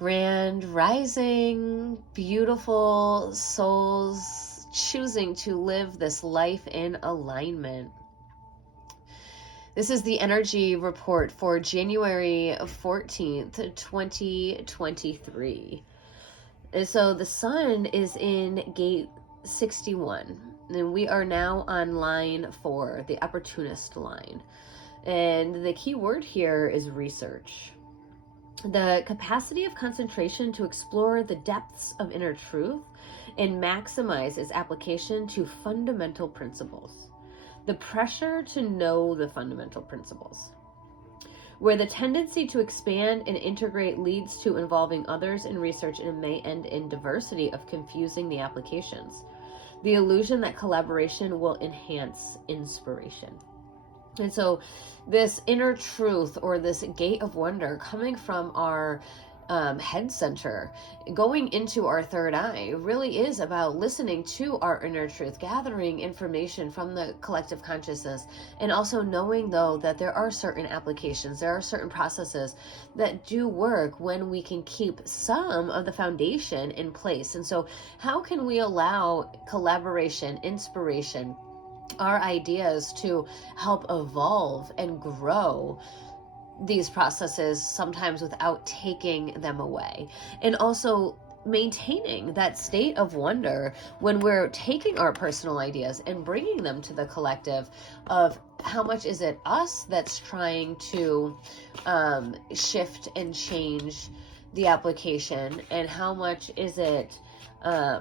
Grand rising, beautiful souls choosing to live this life in alignment. This is the energy report for January 14th, 2023. And so the sun is in gate 61, and we are now on line 4, the opportunist line. And the key word here is research. The capacity of concentration to explore the depths of inner truth and maximize its application to fundamental principles. The pressure to know the fundamental principles, where the tendency to expand and integrate leads to involving others in research and may end in diversity of confusing the applications. The illusion that collaboration will enhance inspiration. And so this inner truth, or this gate of wonder, coming from our head center, going into our third eye, really is about listening to our inner truth, gathering information from the collective consciousness, and also knowing, though, that there are certain applications, there are certain processes that do work when we can keep some of the foundation in place. And so how can we allow collaboration, inspiration, our ideas to help evolve and grow these processes, sometimes without taking them away, and also maintaining that state of wonder when we're taking our personal ideas and bringing them to the collective, of how much is it us that's trying to shift and change the application, and how much is it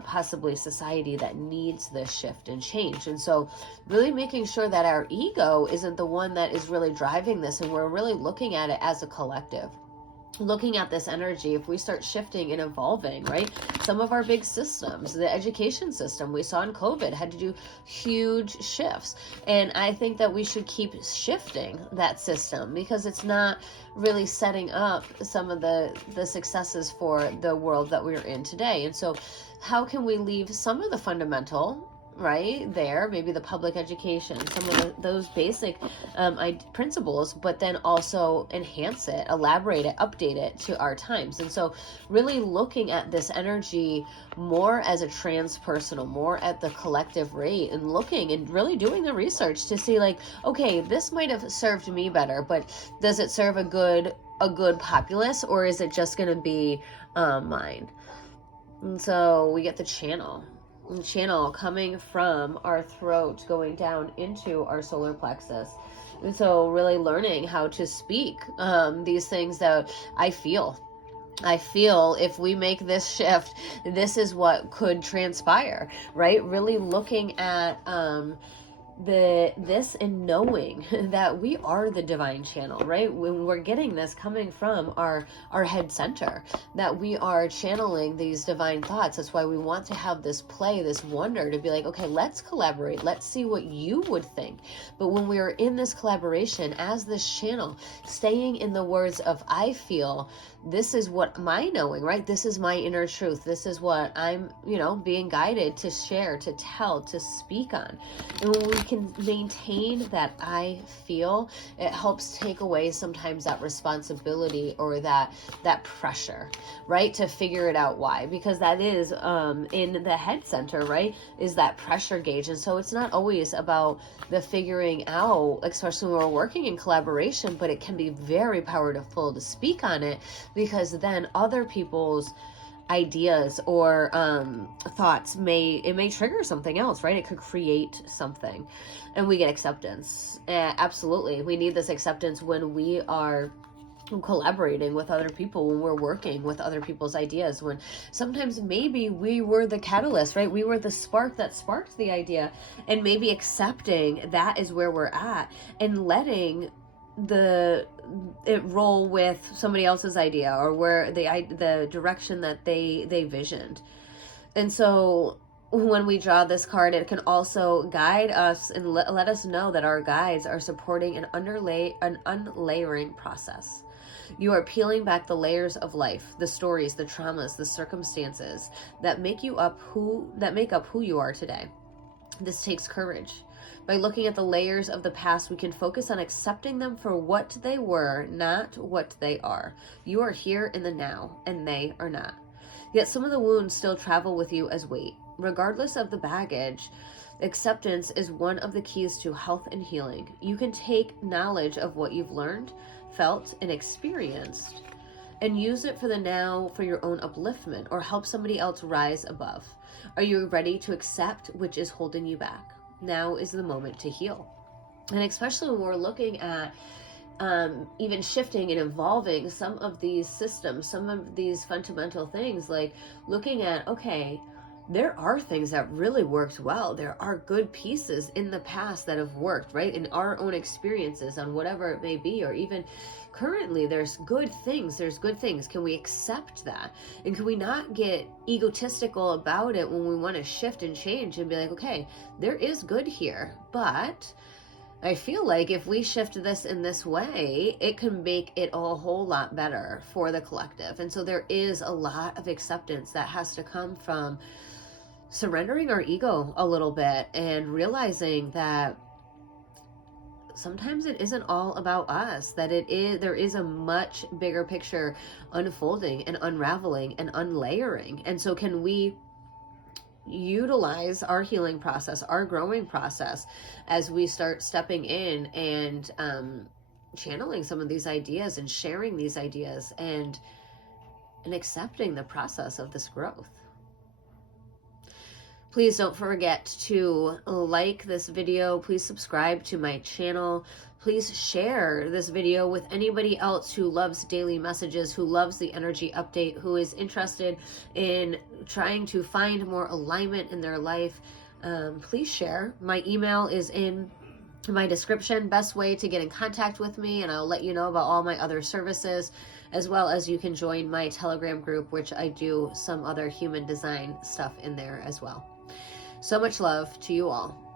possibly society that needs this shift and change. And so really making sure that our ego isn't the one that is really driving this, and we're really looking at it as a collective, looking at this energy. If we start shifting and evolving, right? Some of our big systems, the education system we saw in COVID, had to do huge shifts. And I think that we should keep shifting that system, because it's not really setting up some of the successes for the world that we're in today. And so how can we leave some of the fundamental right there, maybe the public education, some of those basic principles, but then also enhance it, elaborate it, update it to our times. And so really looking at this energy more as a transpersonal, more at the collective rate, and looking and really doing the research to see, like, okay, this might have served me better, but does it serve a good populace, or is it just going to be mine? And so we get the channel coming from our throat, going down into our solar plexus. And so really learning how to speak these things that I feel if we make this shift, this is what could transpire, right? Really looking at this and knowing that we are the divine channel, right? When we're getting this coming from our head center, that we are channeling these divine thoughts. That's why we want to have this play, this wonder, to be like, okay, let's collaborate, let's see what you would think. But when we are in this collaboration as this channel, staying in the words of I feel, this is what my knowing, right? This is my inner truth. This is what I'm, being guided to share, to tell, to speak on. And when we can maintain that I feel, it helps take away sometimes that responsibility, or that pressure, right? To figure it out. Why? Because that is in the head center, right? Is that pressure gauge. And so it's not always about the figuring out, especially when we're working in collaboration, but it can be very powerful to speak on it, because then other people's ideas or thoughts may trigger something else, right? It could create something, and we get acceptance. Absolutely, we need this acceptance when we are collaborating with other people, when we're working with other people's ideas, when sometimes maybe we were the catalyst, right? We were the spark that sparked the idea, and maybe accepting that is where we're at, and letting it roll with somebody else's idea, or where the direction that they visioned. And so when we draw this card, it can also guide us and let us know that our guides are supporting an unlayering process. You are peeling back the layers of life, the stories, the traumas, the circumstances that make up who you are today. This takes courage. By looking at the layers of the past, we can focus on accepting them for what they were, not what they are. You are here in the now, and they are not. Yet some of the wounds still travel with you as weight. Regardless of the baggage, acceptance is one of the keys to health and healing. You can take knowledge of what you've learned, felt, and experienced and use it for the now for your own upliftment or help somebody else rise above. Are you ready to accept which is holding you back? Now is the moment to heal. And especially when we're looking at even shifting and evolving some of these systems, some of these fundamental things, like looking at, okay, there are things that really worked well. There are good pieces in the past that have worked, right? In our own experiences on whatever it may be, or even currently there's good things. Can we accept that? And can we not get egotistical about it when we want to shift and change and be like, okay, there is good here, but I feel like if we shift this in this way, it can make it a whole lot better for the collective. And so there is a lot of acceptance that has to come from surrendering our ego a little bit and realizing that sometimes it isn't all about us, that there is a much bigger picture unfolding and unraveling and unlayering. And so can we utilize our healing process, our growing process, as we start stepping in and channeling some of these ideas and sharing these ideas and accepting the process of this growth. Please don't forget to like this video. Please subscribe to my channel. Please share this video with anybody else who loves daily messages, who loves the energy update, who is interested in trying to find more alignment in their life. Please share. My email is in my description. Best way to get in contact with me, and I'll let you know about all my other services, as well as you can join my Telegram group, which I do some other human design stuff in there as well. So much love to you all.